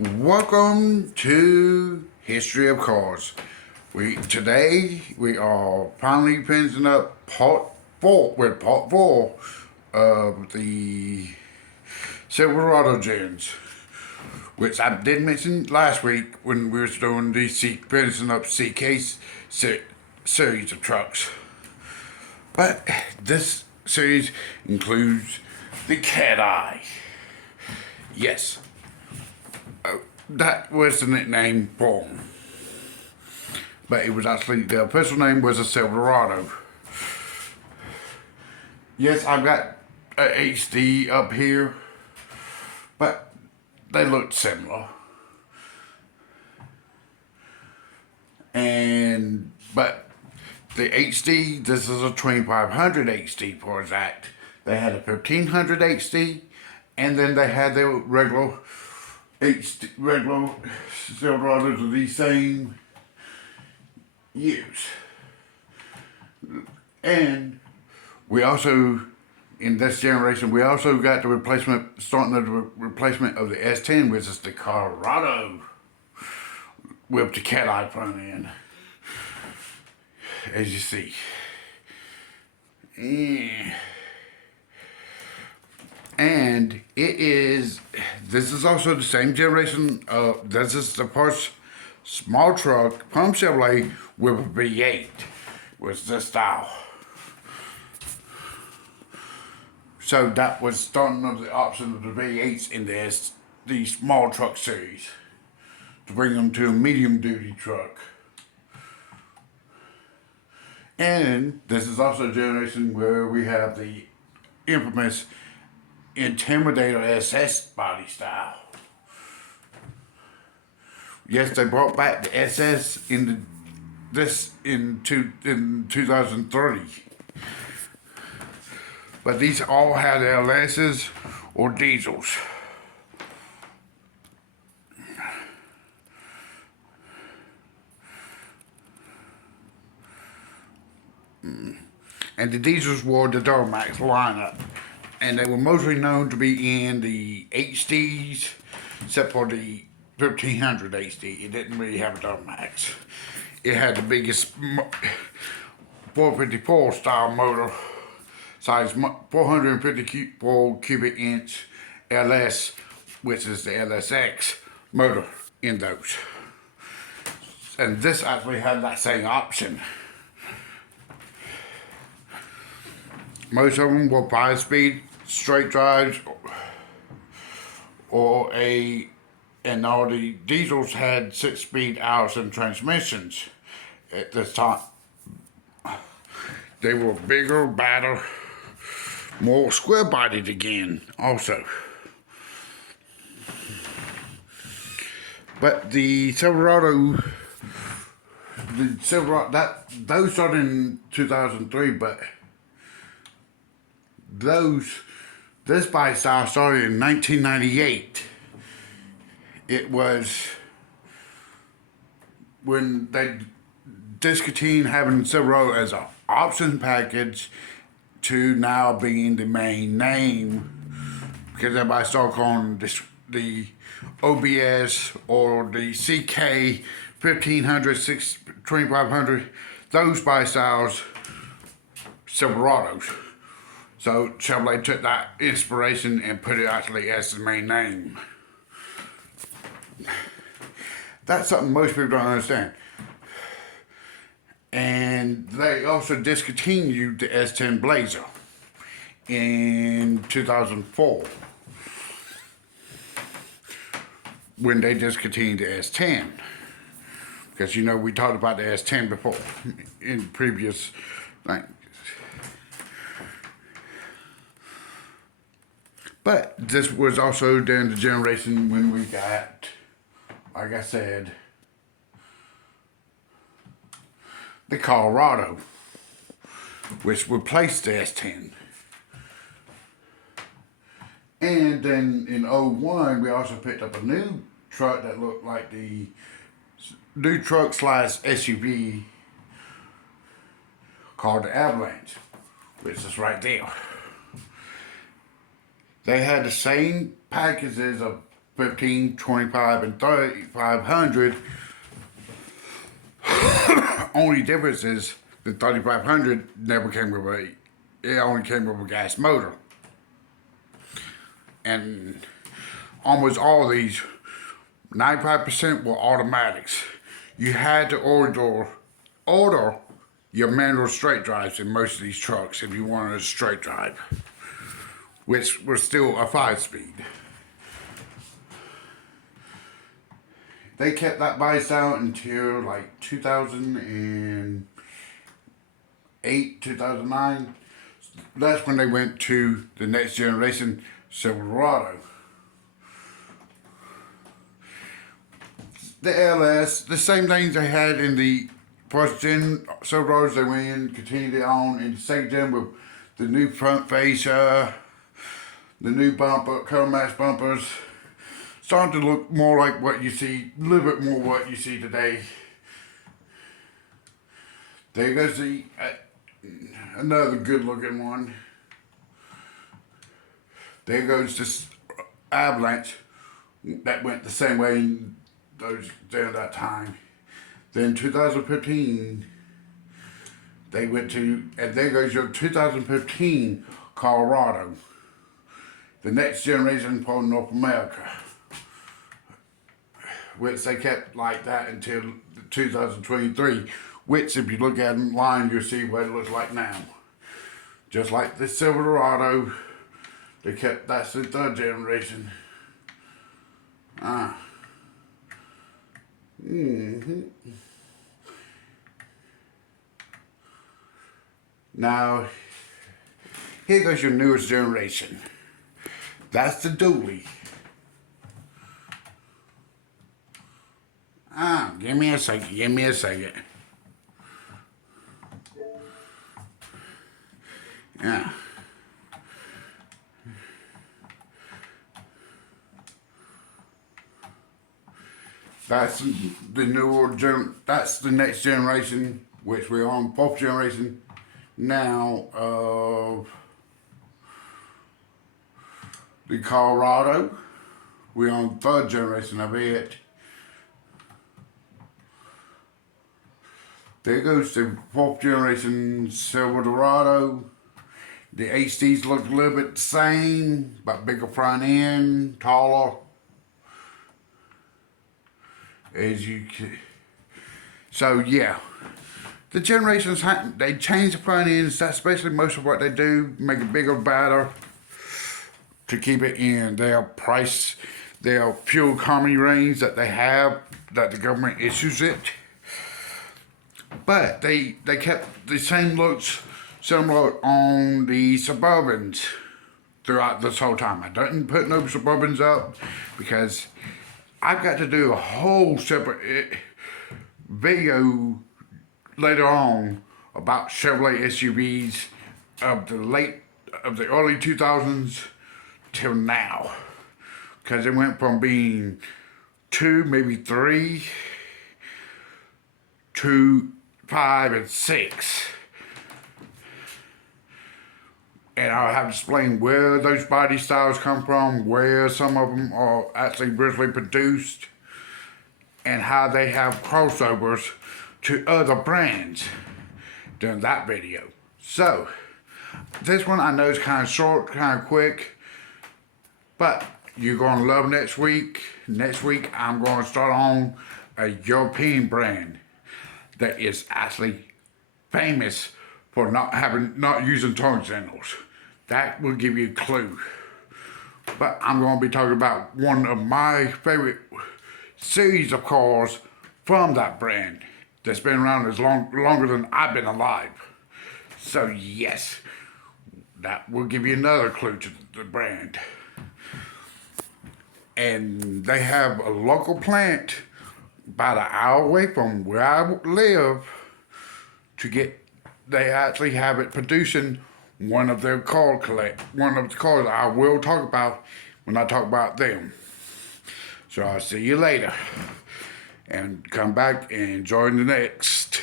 Welcome to History of Cars. Today we are finally finishing up part four of the Silverado gens, which I did mention last week when we were doing the finishing up series of trucks. But this series includes the Cat Eye. Yes, that was the nickname for him. But it was actually, the official name was a Silverado. Yes, I've got a HD up here, but they look similar. But the HD, this is a 2500 HD for exact. They had a 1500 HD, and then they had their regular Silverados of these same years. And we also, in this generation, we also got the replacement of the S10, which is the Colorado with the Cat Eye front end, as you see. And this is also the same generation of, this is the first small truck from Chevrolet with a V8, with this style. So that was starting of the option of the V8s in the small truck series, to bring them to a medium duty truck. And this is also a generation where we have the infamous Intimidator SS body style. Yes, they brought back the SS in 2003. But these all had LSs or diesels. And the diesels were the Duramax lineup. And they were mostly known to be in the HDs, except for the 1500 HD. It didn't really have a Duramax. It had the biggest 454 style motor, size 454 cubic inch LS, which is the LSX motor in those. And this actually had that same option. Most of them were 5-speed straight drives, and all the diesels had 6-speed Allison transmissions at this time. They were bigger, badder, more square-bodied again, also. But the Silverado, those started in 2003, but this bike style started in 1998. It was when they discontinued having Silverado as an option package to now being the main name, because everybody started calling the OBS or the CK 1500, 2500, those bike styles, Silverados. So Chevrolet took that inspiration and put it actually as the main name. That's something most people don't understand. And they also discontinued the S10 Blazer in 2004, when they discontinued the S10. Because you know we talked about the S10 before in previous things. But this was also during the generation when we got, like I said, the Colorado, which replaced the S10. And then in 01, we also picked up a new truck that looked like the new truck / SUV called the Avalanche, which is right there. They had the same packages of 15, 25, and 3500. Only difference is the 3500 never came with it only came with a gas motor. And almost all of these, 95% were automatics. You had to order your manual straight drives in most of these trucks if you wanted a straight drive, which was still a 5-speed. They kept that bias out until like 2008, 2009. That's when they went to the next generation Silverado. The LS, the same things they had in the first gen Silverados, they went in, continued it on in the second gen with the new front fascia, the new bumper, color match bumpers, starting to look more like what you see, a little bit more what you see today. There goes another good looking one. There goes this Avalanche that went the same way during that time. Then 2015, they went to, and there goes your 2015 Colorado, the next generation for North America, which they kept like that until 2023, which if you look at it online, you'll see what it looks like now. Just like the Silverado, they kept, that's the third generation. Now, here goes your newest generation. That's the dually. Give me a second. Yeah. That's the that's the next generation, which we're on 4th generation now of the Colorado. We're on 3rd generation of it. There goes the 4th generation Silverado. The HDs look a little bit the same, but bigger front end, taller. As you can. So yeah, the generations, they change the front ends. That's basically most of what they do. Make it bigger, better to keep it in their fuel economy range that they have, that the government issues it. But they kept the same looks similar on the Suburbans throughout this whole time. I didn't put no Suburbans up because I've got to do a whole separate video later on about Chevrolet SUVs of the early 2000s till now, because it went from being 2, maybe 3 to 5 and 6. And I'll have to explain where those body styles come from, where some of them are actually originally produced, and how they have crossovers to other brands during that video. So, this one I know is kind of short, kind of quick, but you're going to love next week. Next week, I'm going to start on a European brand that is actually famous for not using turn signals. That will give you a clue. But I'm going to be talking about one of my favorite series of cars from that brand that's been around longer than I've been alive. So yes, that will give you another clue to the brand. And they have a local plant about an hour away from where I live they actually have it producing one of the cars I will talk about when I talk about them. So I'll see you later. And come back and join the next.